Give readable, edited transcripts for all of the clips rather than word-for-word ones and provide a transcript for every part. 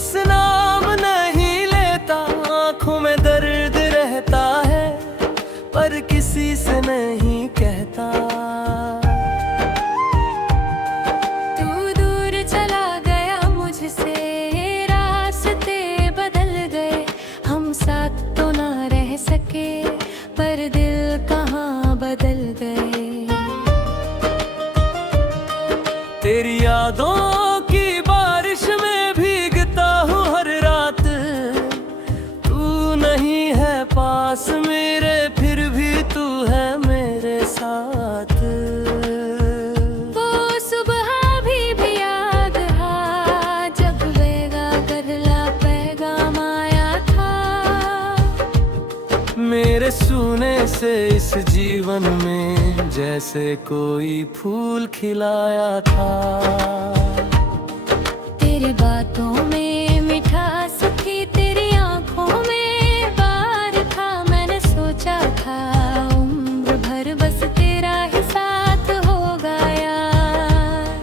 बस नाम नहीं लेता, आंखों में दर्द रहता है पर किसी से नहीं कहता। तू दूर चला गया मुझसे, रास्ते बदल गए, हम साथ तो ना रह सके पर दिल कहाँ बदल गए। तेरी यादों की बारिश में भीगता हूँ हर रात, तू नहीं है पास मेरे फिर भी तू है मेरे साथ। वो सुबह भी याद है जब वेगा करला पैगाम आया था। मेरे सूने से इस जीवन में जैसे कोई फूल खिलाया था। तेरी बातों में मिठास थी, तेरी आंखों में बार था। मैंने सोचा था उम्र भर बस तेरा ही साथ होगा यार।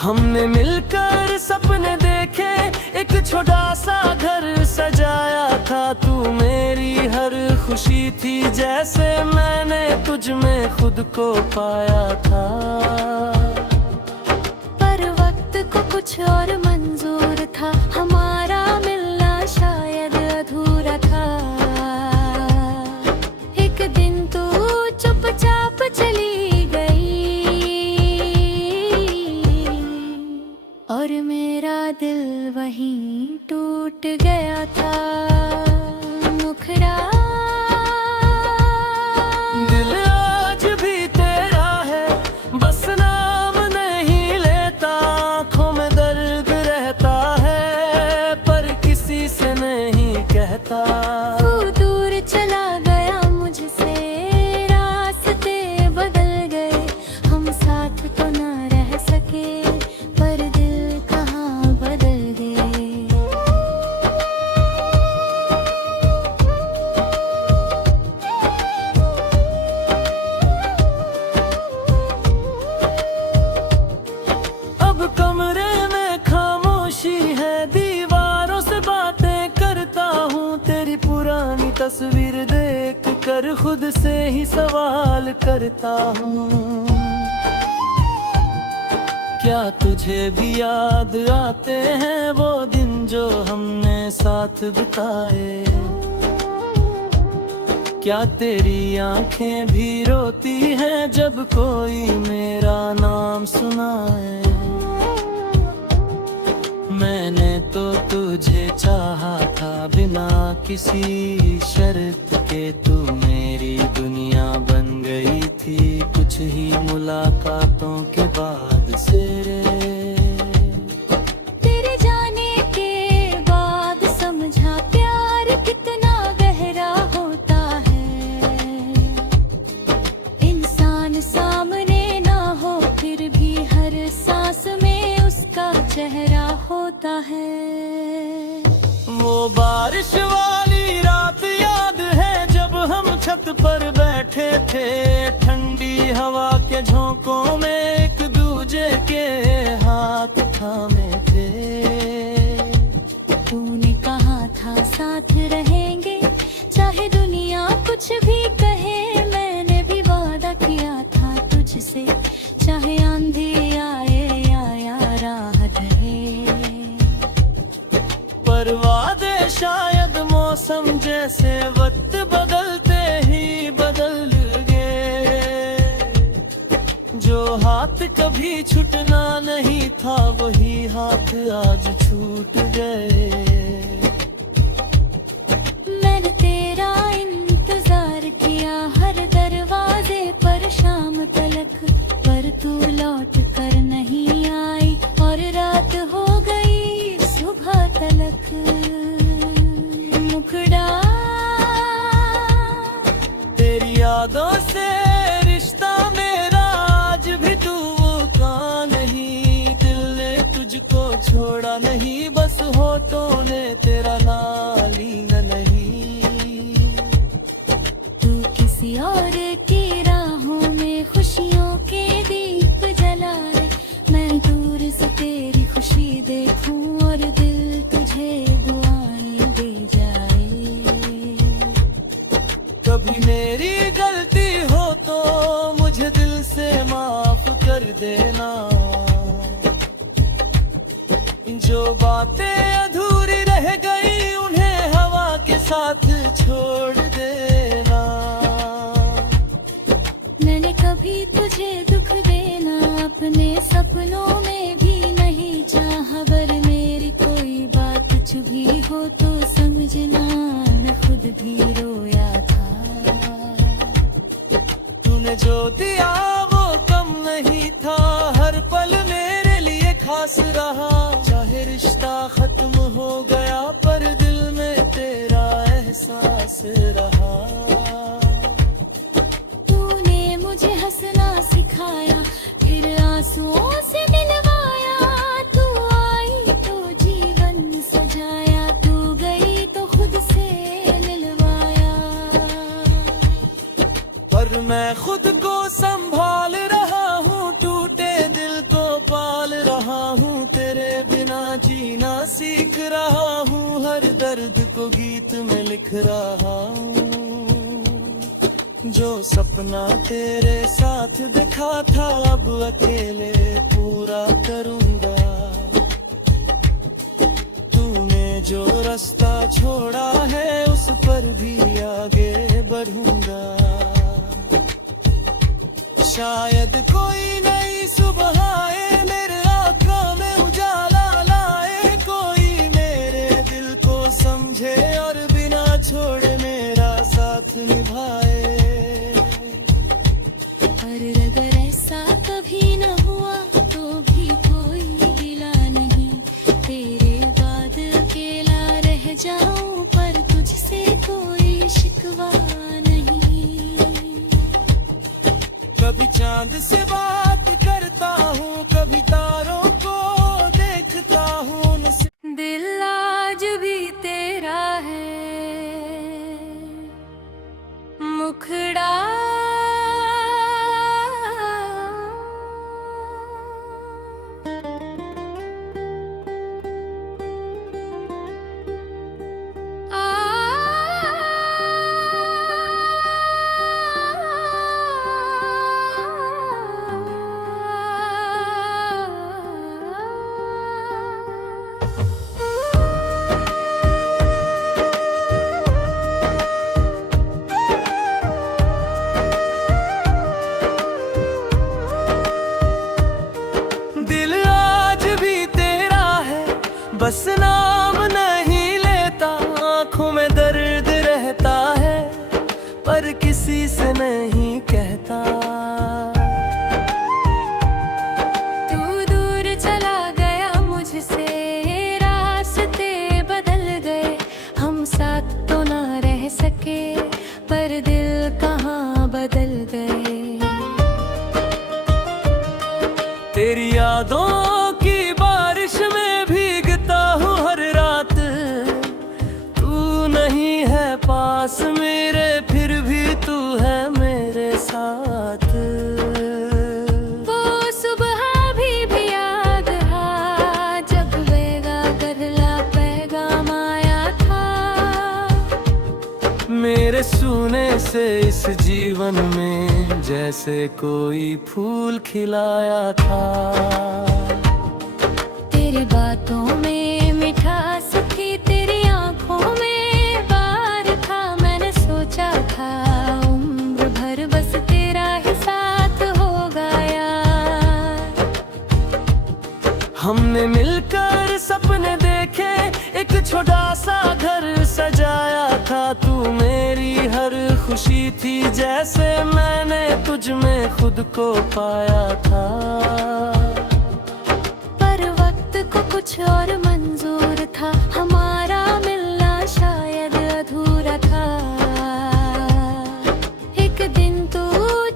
हमने मिलकर सपने देखे, एक छोटा सा घर सजाया था। तू मेरी हर खुशी थी, जैसे मैंने तुझ में खुद को पाया था। पर वक्त को कुछ और मंजूर था, हमारा मिलना शायद अधूरा था। एक दिन तू चुपचाप चली गई और मेरा दिल वहीं टूट गया था। मुखड़ा दिल आज भी तेरा है, बस नाम नहीं लेता, आंखों में दर्द रहता है पर किसी से नहीं कहता। तू दूर चला गया मुझसे, रास्ते बदल गए, हम साथ तो ना रह सके पर दिल कहाँ बदल गए। अब कमरे में खामोशी है, दीवारों से बातें करता हूँ। तेरी पुरानी तस्वीर देख कर खुद से ही सवाल करता हूँ। क्या तुझे भी याद आते हैं वो दिन जो हमने साथ बिताए? क्या तेरी आंखें भी रोती हैं जब कोई मेरा नाम सुनाए? मैंने तो तुझे चाहा था बिना किसी शर्त के, तू मेरी दुनिया बन गई थी कुछ ही मुलाकातों के बाद से। तेरे जाने के बाद समझा प्यार कितना गहरा होता है। इंसान सामने ना हो फिर भी हर सांस में उसका चेहरा होता है। वो बारिश वाली रात याद है जब हम छत पर बैठे थे, ठंडी हवा के झोंकों में एक दूजे के हाथ थामे थे। तूने कहा था साथ रहेंगे चाहे दुनिया कुछ भी कहे, मैंने भी वादा किया था तुझसे चाहे आंधी आए या राहत रहे। पर वादे शायद मौसम जैसे वक्त बदलते ही बदल गए। जो हाथ कभी छूटना नहीं था वही हाथ आज छूट गए। मैंने तेरा इंतजार किया हर दरवाजे पर शाम तलक, पर तू लौट कर नहीं आई और रात हो गई सुबह तलक। मुखड़ा तेरी यादों से रिश्ता मेरा आज भी तू का नहीं, दिल ने तुझको छोड़ा नहीं, बस होठों ने तेरा नाम लीना नहीं। तू किसी और की राहों में खुशियों के दीप जलाए, मैं दूर से तेरी खुशी देखूं बातें अधूरी रह गई उन्हें हवा के साथ छोड़ देना। मैंने कभी तुझे दुख देना अपने सपनों में भी नहीं चाहा, पर मेरी कोई बात चुभी हो तो समझना मैं खुद भी रोया था। तूने जो दिया वो कम नहीं था, हर पल मेरे लिए खास रहा। चाहे रिश्ता खत्म हो गया पर दिल में तेरा एहसास रहा। तूने मुझे हंसना सिखाया, फिर आंसुओं से मिलवाया। तू आई तो जीवन सजाया, तू गई तो खुद से मिलवाया। पर मैं खुद को संभाल रहा हूँ, टूटे दिल को पाल रहा हूँ। तेरे बिना जीना सीख रहा हूँ, हर दर्द को गीत में लिख रहा हूँ। जो सपना तेरे साथ दिखा था अब अकेले पूरा करूँगा। तूने जो रास्ता छोड़ा है उस पर भी आगे बढ़ूंगा। शायद कोई नई सुबह आए, मेरे आँखों में उजाला लाए। कोई मेरे दिल को समझे और बिना छोड़े मेरा साथ निभाए। पर अगर ऐसा कभी न हुआ तो भी कोई गिला नहीं। तेरे बाद अकेला रह जाऊं पर तुझसे कोई शिकवा नहीं। कभी चांद से बात करता हूँ, कभी तारों को देखता हूँ। दिल आज भी तेरा है, मुखड़ा बस नाम नहीं लेता, आँखों में दर्द रहता है पर किसी से नहीं कहता। तू दूर चला गया मुझसे, रास्ते बदल गए। हम साथ तो ना रह सके पर दिल कहाँ बदल गए। तेरी यादों की बारिश में भीगता हूँ हर रात। तू नहीं है पास मेरे फिर भी तू है मेरे साथ। वो सुबह भी याद है जब वेगा करला पैगाम आया था। मेरे सूने से इस जीवन में जैसे कोई फूल खिलाया था। तेरी बातों में मिठास थी, तेरी आंखों में बार था। मैंने सोचा था उम्र भर बस तेरा ही साथ होगा यार। हमने मिलकर सपने देखे, एक छोटा सा घर सजाया था। तू मेरी हर खुशी थी, जैसे मैंने तुझ में खुद को पाया था। पर वक्त को कुछ और मंजूर था, हमारा मिलना शायद अधूरा था। एक दिन तू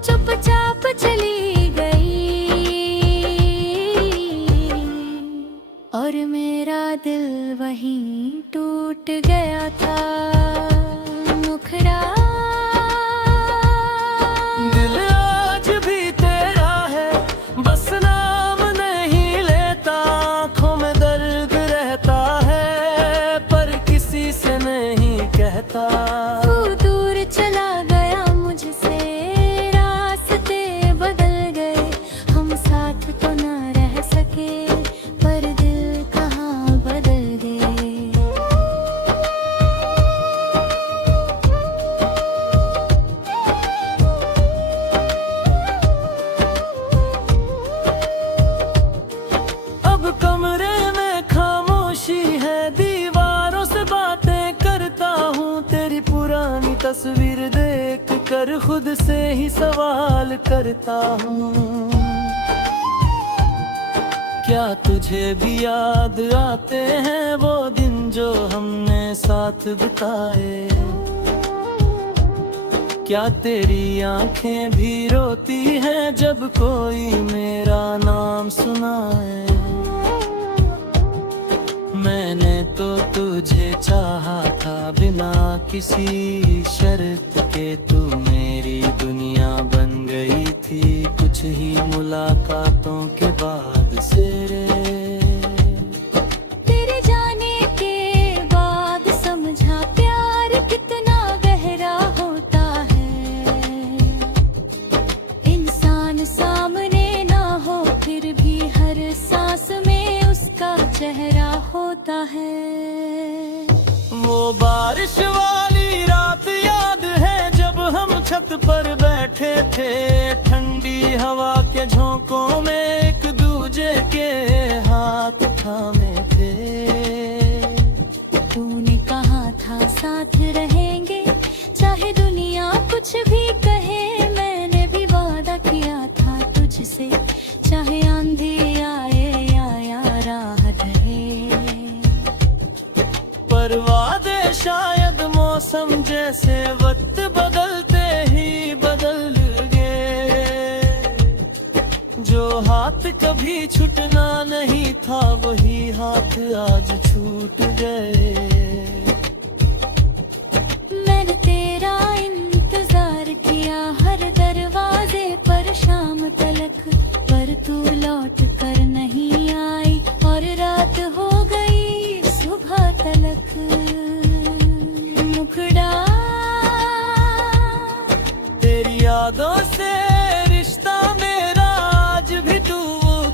चुपचाप चली गई और मेरा दिल वहीं टूट गया था। मुखड़ा दिल आज भी तेरा है, बस नाम नहीं लेता। आँखों में दर्द रहता है पर किसी से नहीं कहता। तू दूर चला गया मुझसे, रास्ते बदल गए। हम साथ तो ना रह सके पर दिल कहाँ बदल तस्वीर देख कर खुद से ही सवाल करता हूँ, क्या तुझे भी याद आते हैं वो दिन जो हमने साथ बिताए? क्या तेरी आंखें भी रोती हैं जब कोई मेरा नाम सुनाए? मैंने तो तुझे चाहा था बिना किसी शर्त के, तू मेरी दुनिया बन गई थी कुछ ही मुलाकातों के बाद से रे। तेरे जाने के बाद समझा प्यार कितना गहरा होता है। इंसान सामने ना हो फिर भी हर सांस में उसका चेहरा होता है। वो बारिश वाली रात याद है जब हम छत पर बैठे थे, ठंडी हवा के झोंकों में एक दूजे के हाथ थामे थे। तूने कहा था साथ रहेंगे चाहे दुनिया कुछ भी कहे, मैंने भी वादा किया था तुझसे चाहे आंधी आए या राह ढहे। पर वादे शायद मौसम जैसे वक्त बदलते ही बदल गए, जो हाथ कभी छूटना नहीं था वही हाथ आज छूट गए। मैंने तेरा इंतजार किया हर दरवाजे पर शाम तलक, पर तू लौट कर नहीं आई और रात हो गई सुबह तलक। मुखड़ा तेरी यादों से रिश्ता मेरा आज भी तू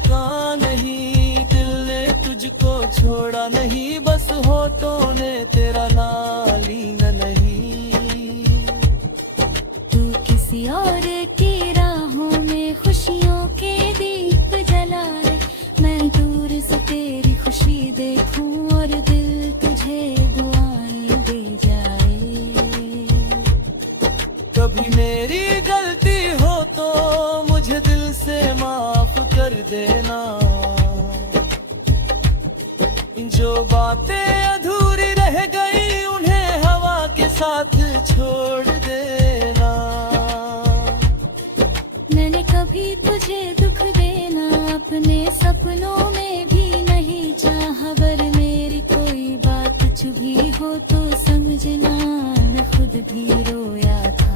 का नहीं, दिल ने तुझको छोड़ा नहीं बस होठों ने तेरा नाम लिया नहीं। तू किसी और की राहों में खुशियों के दीप जलाए, मैं दूर से तेरी खुशी देखूं और दिल तुझे दुआएं दे जाए। कभी मेरी गलती हो तो मुझे दिल से माफ कर देना, जो बातें अधूरी रह गई उन्हें हवा के साथ छोड़ देना। मैंने कभी तुझे दुख देना अपने सपनों में भी नहीं चाहा, पर मेरी कोई बात चुभी हो तो समझना मैं खुद भी रोया था।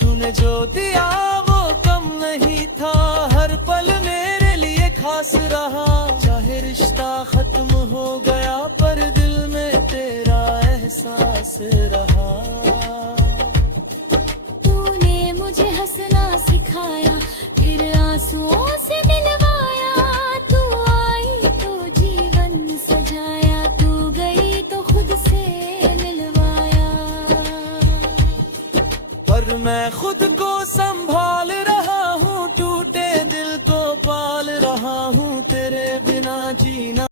तूने जो दिया वो कम नहीं था, हर पल मेरे लिए खास रहा, चाहे रिश्ता खत्म हो गया